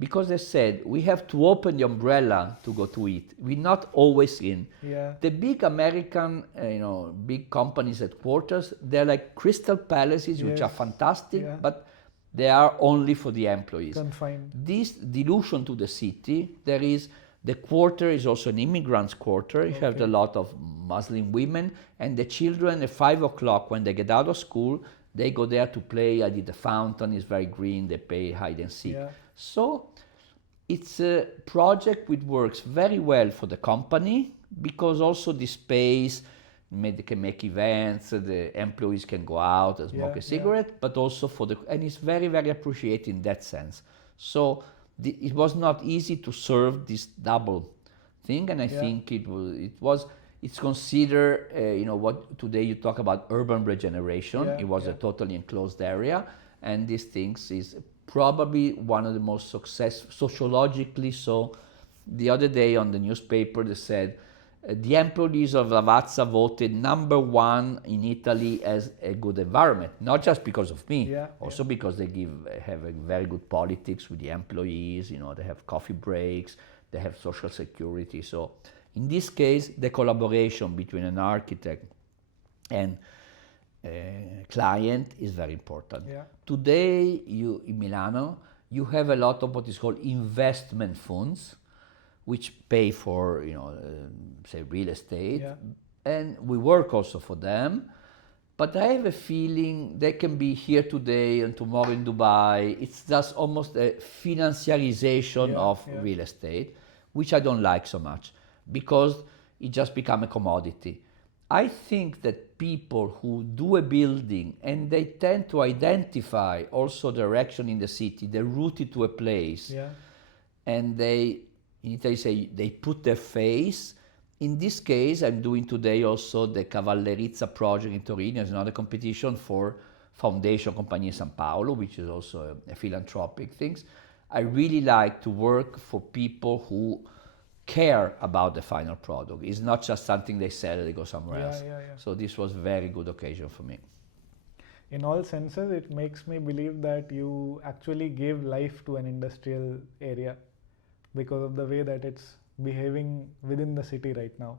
because they said, we have to open the umbrella to go to eat. We're not always in. The big American, big companies headquarters, they're like crystal palaces, which are fantastic, but they are only for the employees. Confined. This delusion to the city, the quarter is also an immigrants' quarter. You have a lot of Muslim women, and the children at 5 o'clock when they get out of school, They go there to play. I did the fountain, it's very green, they play hide and seek. Yeah. So it's a project which works very well for the company because also the space, they can make events, the employees can go out and smoke Yeah, a cigarette, but also and it's very, very appreciated in that sense. So it was not easy to serve this double thing, and I think it's considered, what today you talk about urban regeneration. It was a totally enclosed area, and these things is probably one of the most successful sociologically. So the other day on the newspaper they said the employees of Lavazza voted number one in Italy as a good environment, not just because of me, also because they have a very good politics with the employees. They have coffee breaks, they have social security. So in this case, the collaboration between an architect and client is very important. Today, in Milano, you have a lot of what is called investment funds, which pay for, say, real estate, and we work also for them. But I have a feeling they can be here today and tomorrow in Dubai. It's just almost a financiarization of real estate, which I don't like so much because it just become a commodity. I think that people who do a building and they tend to identify also direction in the city, they're rooted to a place, and they, in Italy say, they put their face. In this case, I'm doing today also the Cavallerizza project in Torino. It's another competition for Foundation Compagnia San Paolo, which is also a philanthropic thing. I really like to work for people who care about the final product. It's not just something they sell and they go somewhere else. So this was a very good occasion for me. In all senses, it makes me believe that you actually gave life to an industrial area because of the way that it's behaving within the city right now.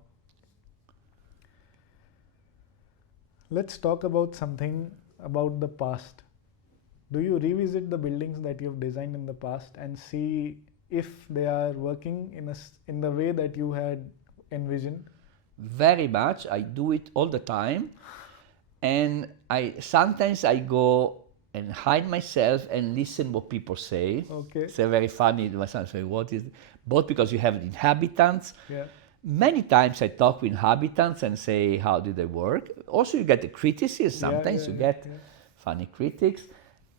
Let's talk about something about the past. Do you revisit the buildings that you've designed in the past and see if they are working in the way that you had envisioned? Very much. I do it all the time. And sometimes I go and hide myself and listen what people say. Okay. It's very funny. My son say, "What is?" Both because you have inhabitants. Many times I talk with inhabitants and say, "How did they work?" Also, you get the criticism. Sometimes you get funny critics,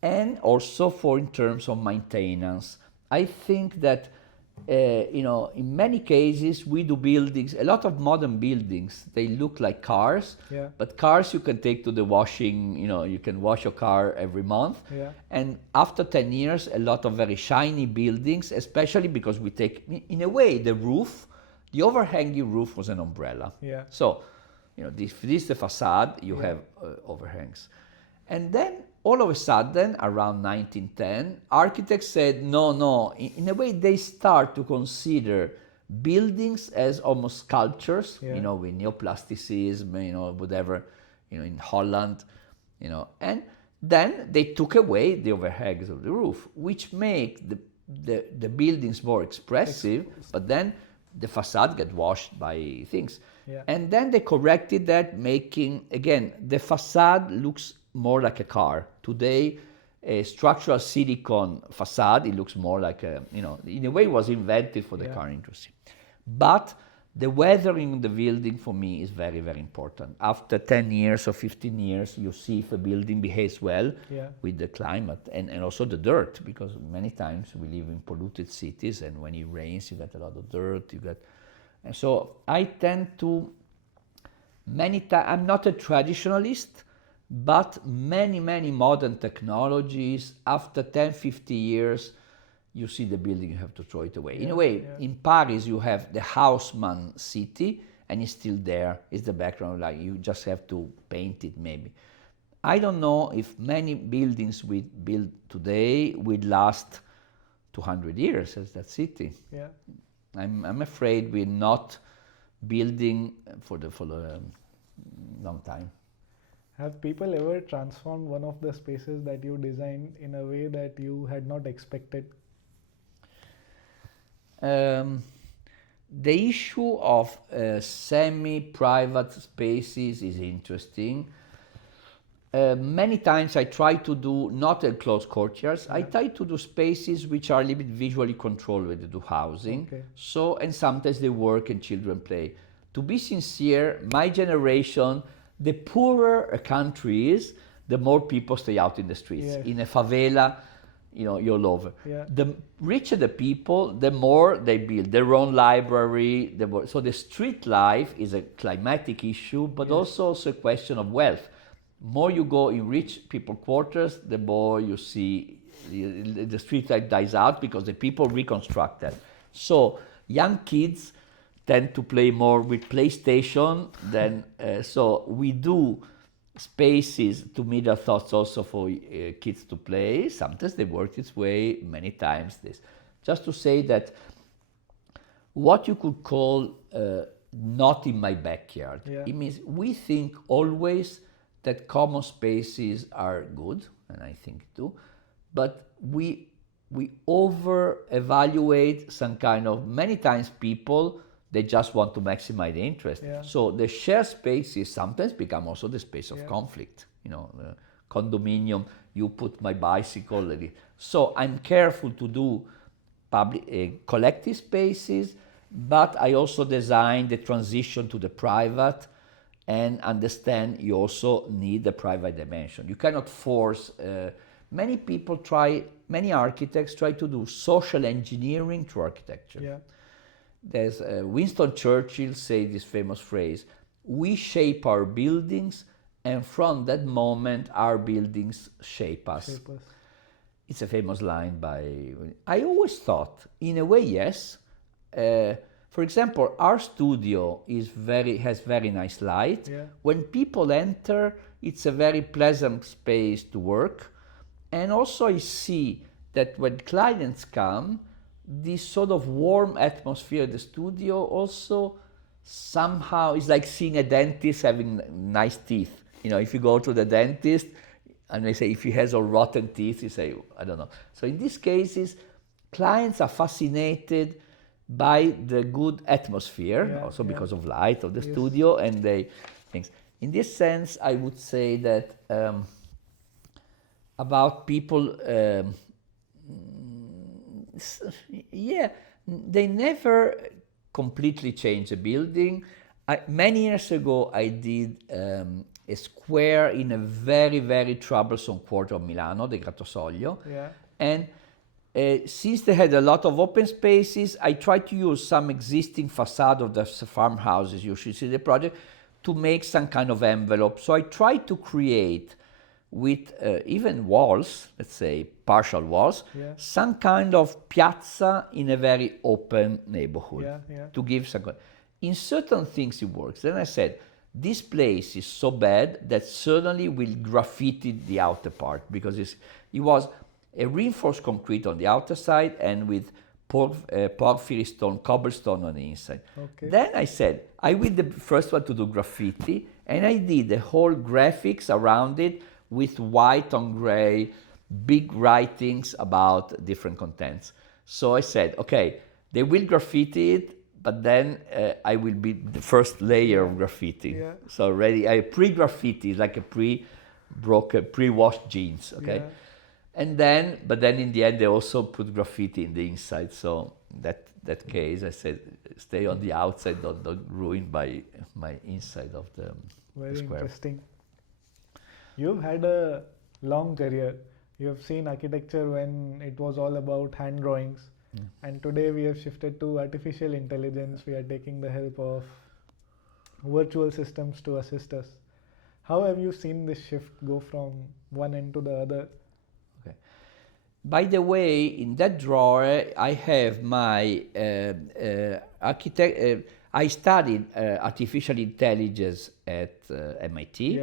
and also in terms of maintenance. I think that in many cases we do buildings. A lot of modern buildings, they look like cars, but cars you can take to the washing. You can wash your car every month. And after 10 years, a lot of very shiny buildings, especially because we take, in a way, the roof, the overhanging roof was an umbrella. So, this is the facade. You have overhangs, and then all of a sudden, around 1910, architects said, no. In a way, they start to consider buildings as almost sculptures, with neoplasticism, whatever, in Holland, and then they took away the overhangs of the roof, which make the buildings more expressive, but then the facade get washed by things. And then they corrected that, making, again, the facade looks more like a car. Today, a structural silicone facade, it looks more like in a way it was invented for the car industry. But the weathering of the building for me is very, very important. After 10 years or 15 years, you see if a building behaves well with the climate and also the dirt, because many times we live in polluted cities and when it rains, you get a lot of dirt. And so I tend to, I'm not a traditionalist, but many modern technologies, after 10, 50 years, you see the building, you have to throw it away. In a way, in Paris, you have the Haussmann city, and it's still there. It's the background, like you just have to paint it maybe. I don't know if many buildings we build today will last 200 years as that city. I'm afraid we're not building for the long time. Have people ever transformed one of the spaces that you designed in a way that you had not expected? The issue of semi-private spaces is interesting. Many times I try to do not enclosed courtyards. I try to do spaces which are a little bit visually controlled when they do housing. Okay. So, and sometimes they work and children play. To be sincere, my generation, the poorer a country is, the more people stay out in the streets. Yes. In a favela, you're all over. Yeah. The richer the people, the more they build their own library. So the street life is a climatic issue, but also a question of wealth. More you go in rich people quarters, the more you see the street life dies out because the people reconstruct that. So young kids tend to play more with PlayStation than so we do spaces to media thoughts also for kids to play. Sometimes they work its way, many times this. Just to say that what you could call not in my backyard, it means we think always that common spaces are good, and I think too, but we over evaluate some kind of, many times people, they just want to maximize the interest. So the shared spaces sometimes become also the space of conflict. The condominium, you put my bicycle. So I'm careful to do public collective spaces, but I also design the transition to the private and understand you also need the private dimension. You cannot force, many architects try to do social engineering through architecture. Yeah. There's Winston Churchill say this famous phrase, we shape our buildings and from that moment our buildings shape us. It's a famous line by, I always thought, in a way, yes. For example, our studio has very nice light. When people enter, it's a very pleasant space to work. And also I see that when clients come, this sort of warm atmosphere of the studio also somehow is like seeing a dentist having nice teeth. If you go to the dentist and they say if he has all rotten teeth, you say, I don't know. So in these cases, clients are fascinated by the good atmosphere, also because of light of the studio and things. In this sense, I would say that about people, they never completely change a building. Many years ago, I did a square in a very, very troublesome quarter of Milano, the Grattosoglio. And since they had a lot of open spaces, I tried to use some existing facade of the farmhouses you should see the project to make some kind of envelope. So I tried to create with even walls, let's say partial walls, some kind of piazza in a very open neighborhood to give some. In certain things it works. Then I said, this place is so bad that certainly will graffiti the outer part because it was a reinforced concrete on the outer side and with porphyry stone, cobblestone on the inside. Then I said, I will be the first one to do graffiti, and I did the whole graphics around it with white on gray, big writings about different contents. So I said, okay, they will graffiti it, but then I will be the first layer of graffiti. So already I pre-graffiti, like a pre-washed jeans, okay? But then in the end they also put graffiti in the inside. So that case, I said, stay on the outside, don't ruin my inside of the Very square. Interesting. You've had a long career. You have seen architecture when it was all about hand drawings. And today we have shifted to artificial intelligence. We are taking the help of virtual systems to assist us. How have you seen this shift go from one end to the other? Okay. By the way, in that drawer, I have my I studied artificial intelligence at MIT.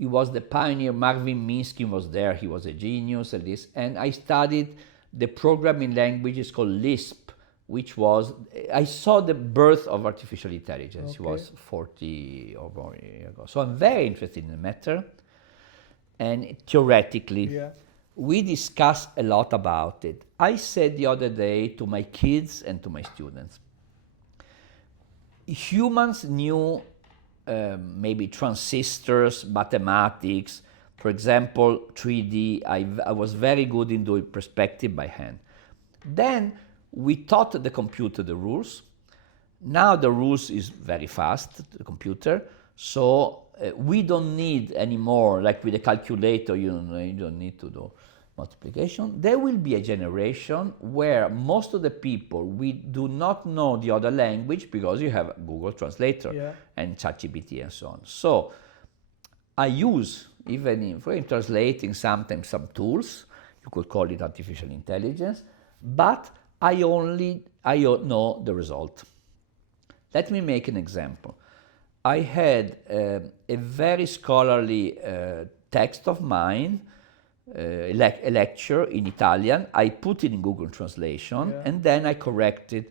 It was the pioneer. Marvin Minsky was there. He was a genius at this. And I studied the programming language called Lisp, which was, I saw the birth of artificial intelligence. It was 40 or more years ago. So I'm very interested in the matter. And theoretically, we discussed a lot about it. I said the other day to my kids and to my students, humans knew maybe transistors, mathematics, For example, 3D, I was very good in doing perspective by hand. Then we taught the computer the rules. Now the rules is very fast, the computer, so we don't need anymore, like with a calculator, you don't need to do multiplication. There will be a generation where most of the people, we do not know the other language because you have Google Translator and ChatGPT and so on. So I use, even in translating sometimes some tools, you could call it artificial intelligence, but I know the result. Let me make an example. I had a very scholarly text of mine, a lecture in Italian. I put it in Google Translation, and then I corrected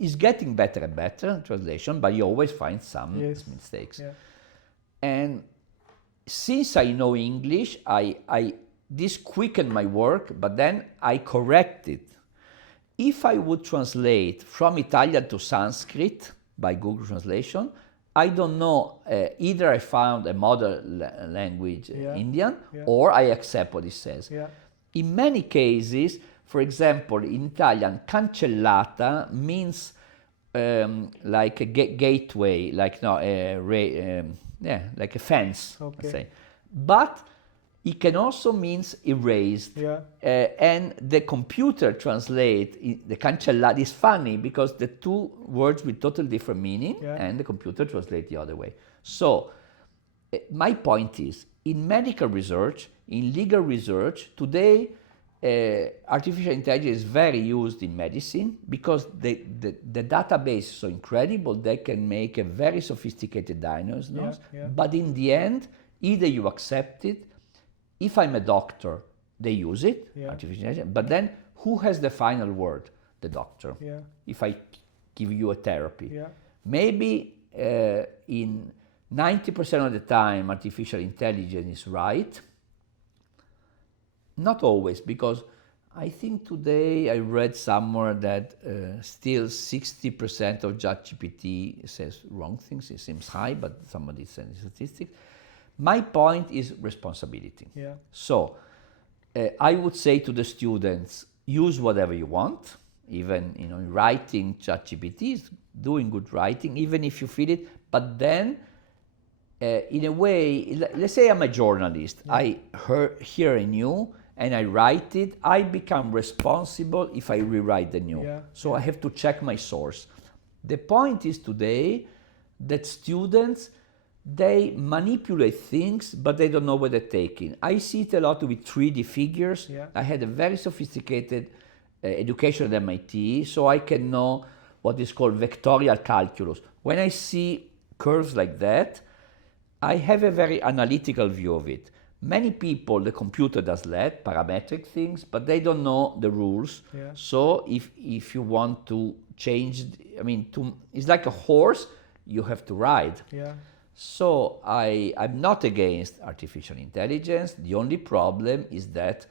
it's getting better and better, translation, but you always find some mistakes. And since I know English, this quickened my work, but then I corrected. If I would translate from Italian to Sanskrit by Google Translation, I don't know, either I found a mother language Indian, or I accept what it says. In many cases, for example, in Italian, cancellata means like a gateway, like like a fence, let's say. But it can also means erased. And the computer translate the cancellata. Is funny because the two words with totally different meaning, and the computer translate the other way. So my point is, in medical research, in legal research, today artificial intelligence is very used in medicine because the database is so incredible. They can make a very sophisticated diagnosis, but in the end, either you accept it. If I'm a doctor, they use it, artificial intelligence, but then who has the final word? The doctor. If I give you a therapy. Maybe in 90% of the time, artificial intelligence is right. Not always, because I think today I read somewhere that still 60% of ChatGPT says wrong things. It seems high, but somebody sent statistics. My point is responsibility. So I would say to the students, use whatever you want. Even writing, ChatGPT is doing good writing, even if you feel it. But then, in a way, let's say I'm a journalist. I hear a new and I write it. I become responsible if I rewrite the new. So I have to check my source. The point is today that students, they manipulate things, but they don't know where they're taking. I see it a lot with 3D figures. I had a very sophisticated education at MIT, so I can know what is called vectorial calculus. When I see curves like that, I have a very analytical view of it. Many people, the computer does that, parametric things, but they don't know the rules. So if you want to change, it's like a horse, you have to ride. So I'm not against artificial intelligence. The only problem is that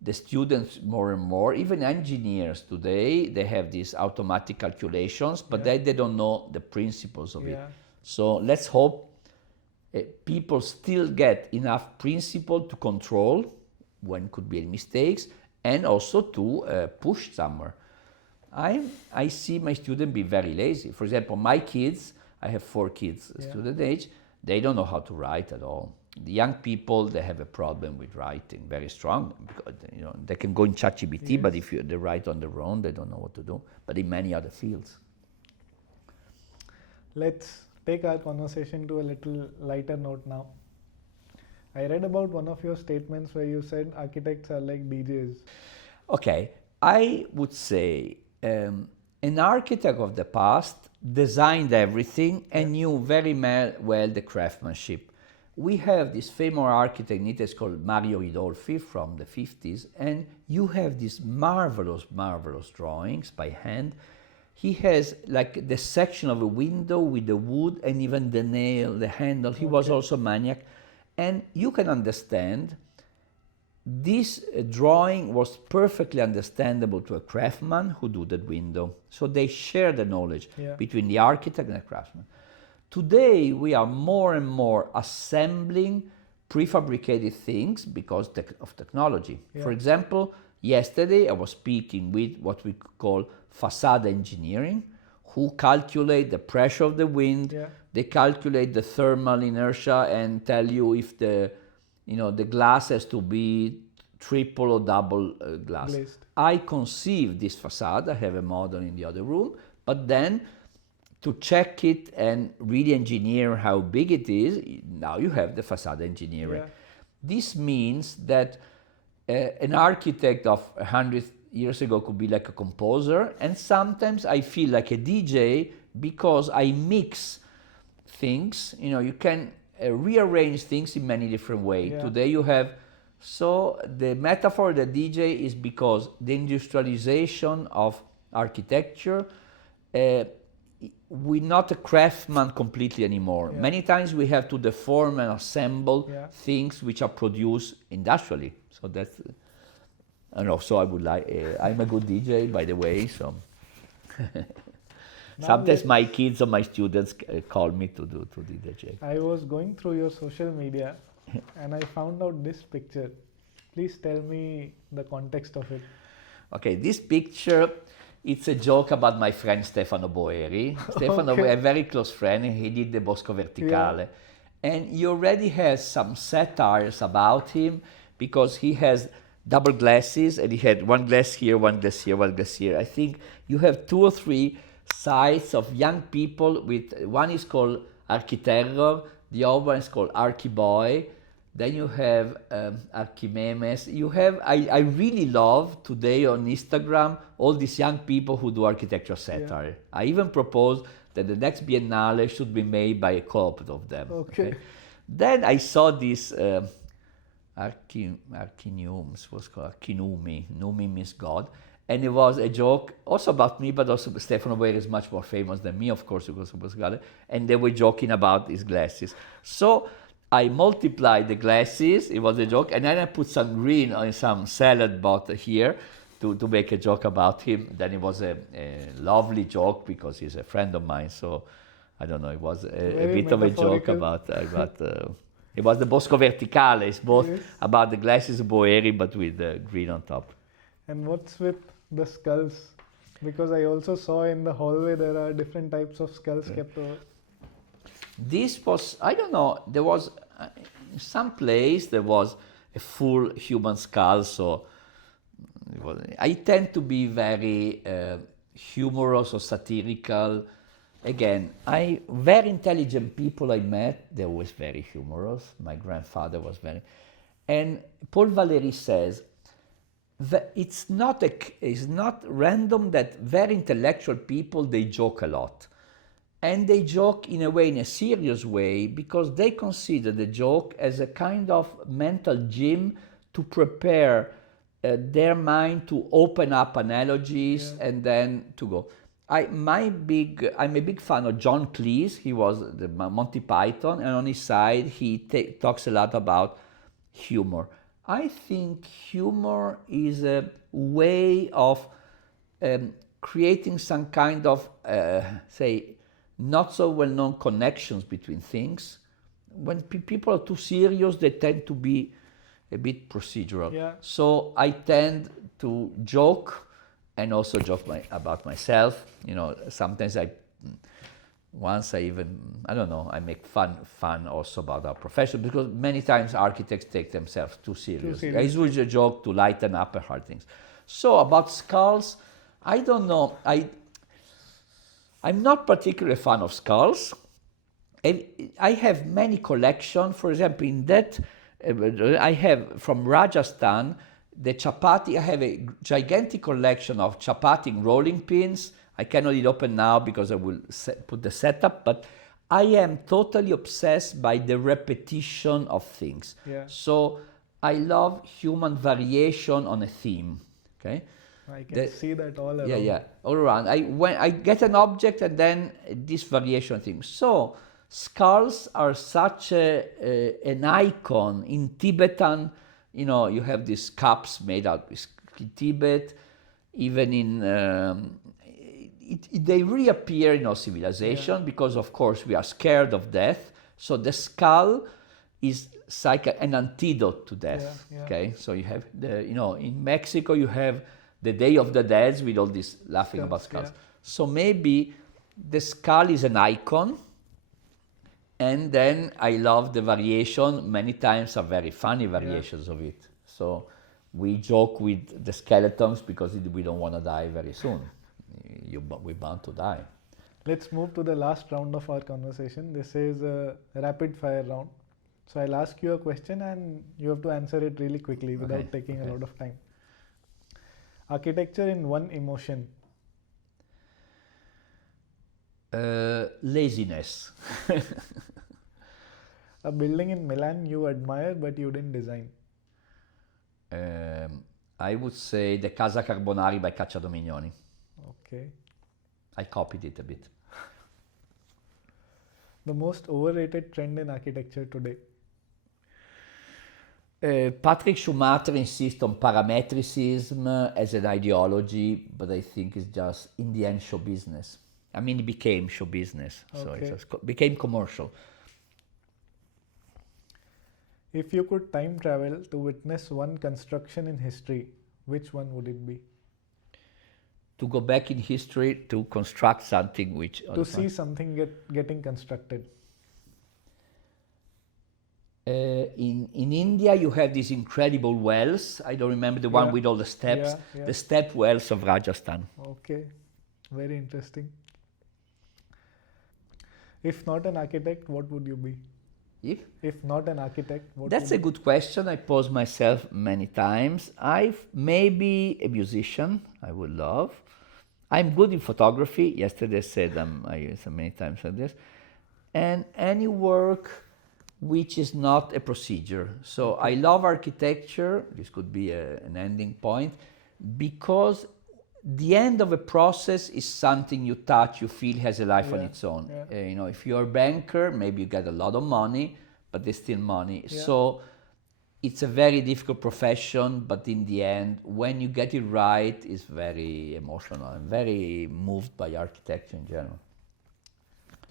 the students more and more, even engineers today, they have these automatic calculations, but they don't know the principles of it. So let's hope people still get enough principle to control when could be mistakes, and also to push somewhere. I see my students be very lazy. For example, my kids, I have 4 kids, student age, they don't know how to write at all. The young people, they have a problem with writing, very strong. Because, they can go in ChatGPT, but if they write on their own, they don't know what to do. But in many other fields. Let's take our conversation to a little lighter note now. I read about one of your statements where you said architects are like DJs. Okay, I would say an architect of the past designed everything and knew very well the craftsmanship. We have this famous architect in Italy called Mario Ridolfi from the 50s, and you have these marvelous, marvelous drawings by hand. He has like the section of a window with the wood and even the nail, the handle. He was also a maniac. And you can understand this drawing was perfectly understandable to a craftsman who do that window. So they share the knowledge between the architect and the craftsman. Today, we are more and more assembling prefabricated things because of technology. Yeah. For example, yesterday I was speaking with what we call facade engineering, who calculate the pressure of the wind, Yeah. they calculate the thermal inertia and tell you if the glass has to be triple or double glass. Glazed. I conceived this facade, I have a model in the other room, but then to check it and really engineer how big it is, now you have the facade engineering. Yeah. This means that an architect of 100 years ago could be like a composer, and sometimes I feel like a DJ because I mix things. You can rearrange things in many different ways. Yeah. Today you have, so the metaphor of the DJ is because the industrialization of architecture, we're not a craftsman completely anymore. Yeah. Many times we have to deform and assemble Yeah. things which are produced industrially. So that's, I don't know, so I would like, I'm a good DJ, by the way, so. Sometimes my kids or my students call me to do DJ. I was going through your social media and I found out this picture. Please tell me the context of it. Okay, this picture, it's a joke about my friend Stefano Boeri. Stefano, Okay. a very close friend, he did the Bosco Verticale. And he already has some satires about him because he has double glasses and he had one glass here, one glass here, one glass here. I think you have 2 or 3 sides of young people with, one is called Architerror, the other one is called Archiboy. Then you have Archimemes. You have, I really love today on Instagram all these young people who do architecture satire. I even propose that the next Biennale should be made by a cohort of them. Okay. Then I saw this Archinumes, was called Archinumi. Numi means God. And it was a joke also about me, but also Stefano Boeri is much more famous than me, of course, because of Bosco. And they were joking about his glasses. So I multiplied the glasses, it was a joke, and then I put some green on some salad bought here to make a joke about him. Then it was a lovely joke because he's a friend of mine, so I don't know, it was a bit of a joke about it was the Bosco Verticale, it's both about the glasses of Boeri but with green on top. And what's with the skulls? Because I also saw in the hallway there are different types of skulls kept over. This was, I don't know, there was, in some place there was a full human skull, so I tend to be very humorous or satirical. Again, very intelligent people I met, they're always very humorous. My grandfather was very, and Paul Valéry says, that it's not random that very intellectual people, they joke a lot. And they joke in a way, in a serious way, because they consider the joke as a kind of mental gym to prepare their mind to open up analogies and then to go. I'm a big fan of John Cleese. He was the Monty Python, and on his side he talks a lot about humor. I think humor is a way of creating some kind of, say, not so well-known connections between things. When people are too serious, they tend to be a bit procedural. Yeah. So I tend to joke and also joke about myself. Sometimes I make fun also about our profession, because many times architects take themselves too seriously. It's usually a joke to lighten up hard things. So about skulls, I don't know. I'm not particularly a fan of skulls. I have many collections. For example, in that, I have from Rajasthan, the chapati. I have a gigantic collection of chapati rolling pins. I cannot open now because I will put the setup, but I am totally obsessed by the repetition of things. Yeah. So I love human variation on a theme. Okay. I can see that all around. Yeah, all around. When I get an object and then this variation thing. So skulls are such an icon in Tibetan. You have these cups made out of Tibet. Even in they reappear in our civilization because, of course, we are scared of death. So the skull is like an antidote to death. Yeah, yeah. Okay, so you have in Mexico you have the Day of the Dead with all this laughing about skulls. Yeah. So maybe the skull is an icon, and then I love the variation. Many times are very funny variations of it. So we joke with the skeletons because we don't want to die very soon. We're bound to die. Let's move to the last round of our conversation. This is a rapid fire round. So I'll ask you a question and you have to answer it really quickly without taking a lot of time. Architecture in one emotion. Laziness. A building in Milan you admire but you didn't design. I would say the Casa Carbonari by Cacciadomignoni. Okay. I copied it a bit. The most overrated trend in architecture today. Patrick Schumacher insists on parametricism as an ideology, but I think it's just, in the end, show business. I mean, it became show business, so it just became commercial. If you could time travel to witness one construction in history, which one would it be? To go back in history to construct something which... To see something getting constructed. In India, you have these incredible wells. I don't remember the one with all the steps. Yeah. The step wells of Rajasthan. Okay, very interesting. If not an architect, what would you be? If not an architect, what That's would a good question. I pose myself many times. Maybe a musician. I would love. I'm good in photography. Yesterday I said I use it many times like this. And any work which is not a procedure. So I love architecture. This could be an ending point, because the end of a process is something you touch, you feel has a life on its own. If you're a banker, maybe you get a lot of money, but there's still money. So it's a very difficult profession, but in the end, when you get it right, it's very emotional. I'm very moved by architecture in general.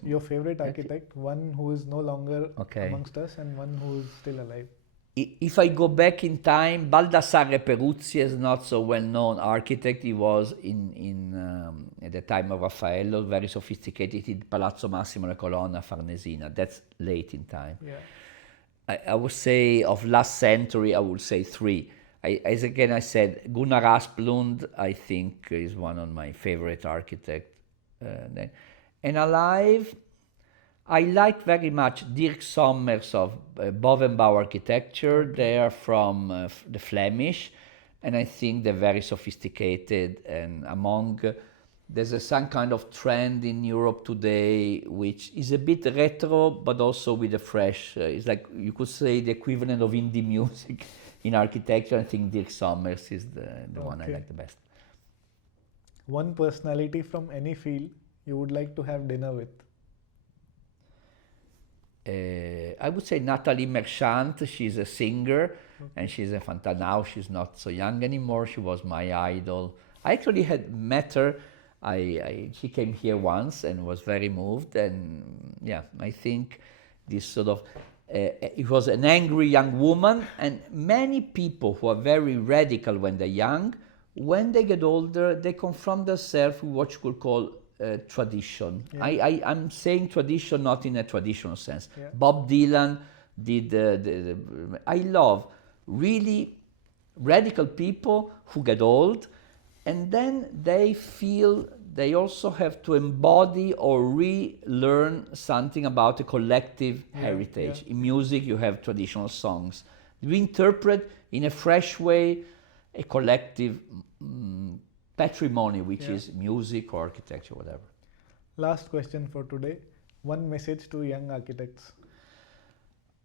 Your favorite architect, one who is no longer amongst us and one who is still alive? If I go back in time, Baldassarre Peruzzi is not so well-known architect. He was at the time of Raffaello, very sophisticated. He did Palazzo Massimo La Colonna, Farnesina. That's late in time. I would say of last century, I would say three. As I said, Gunnar Asplund, I think, is one of my favorite architects. And alive, I like very much Dirk Sommers of Bovenbouw Architecture. They are from the Flemish, and I think they're very sophisticated. And there's some kind of trend in Europe today which is a bit retro, but also with a fresh, it's like you could say the equivalent of indie music in architecture. I think Dirk Sommers is the one I like the best. One personality from any field you would like to have dinner with? I would say Nathalie Merchant. She's a singer, and she's a fantastic. Now she's not so young anymore. She was my idol. I actually had met her. She came here once and was very moved. And I think this sort of it was an angry young woman. And many people who are very radical when they're young, when they get older, they confront themselves with what you could call tradition. I'm saying tradition not in a traditional sense. Bob Dylan did I love really radical people who get old, and then they feel they also have to embody or relearn something about a collective heritage. In music, you have traditional songs. We interpret in a fresh way a collective patrimony, which is music or architecture, whatever. Last question for today. One message to young architects.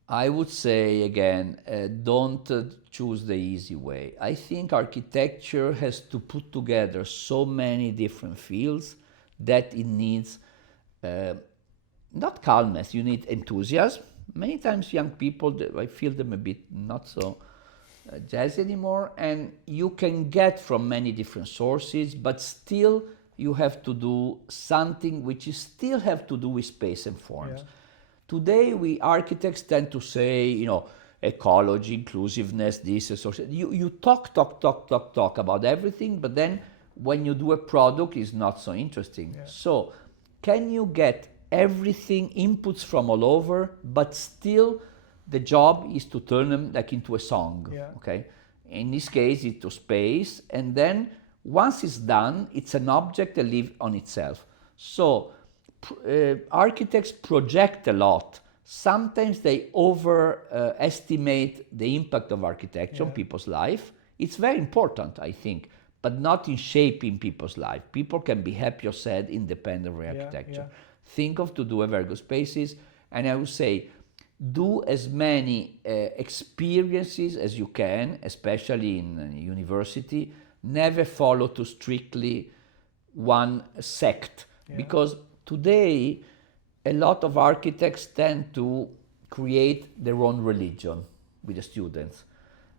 I would say again, don't choose the easy way. I think architecture has to put together so many different fields that it needs not calmness, you need enthusiasm. Many times young people, I feel them a bit not so jazz anymore, and you can get from many different sources, but still you have to do something which you still have to do with space and forms. Today, we architects tend to say, you know, ecology, inclusiveness, this, social. You talk about everything, but then when you do a product, it's not so interesting. Yeah. So, can you get everything, inputs from all over, but still the job is to turn them like into a song, Yeah. okay? In this case, into space, and then once it's done, it's an object that lives on itself. So architects project a lot. Sometimes they overestimate the impact of architecture on people's life. It's very important, I think, but not in shaping people's life. People can be happy or sad independent of architecture. Think of to do a very good spaces, and I would say do as many experiences as you can, especially in university. Never follow too strictly one sect, because today a lot of architects tend to create their own religion with the students,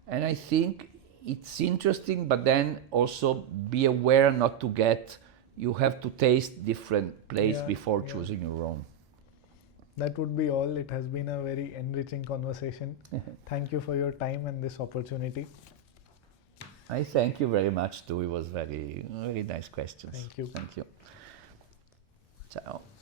and I think it's interesting, but then also be aware not to get, you have to taste different place before choosing your own. That would be all. It has been a very enriching conversation. Thank you for your time and this opportunity. I thank you very much too. It was very, very nice questions. Thank you. Thank you. Ciao.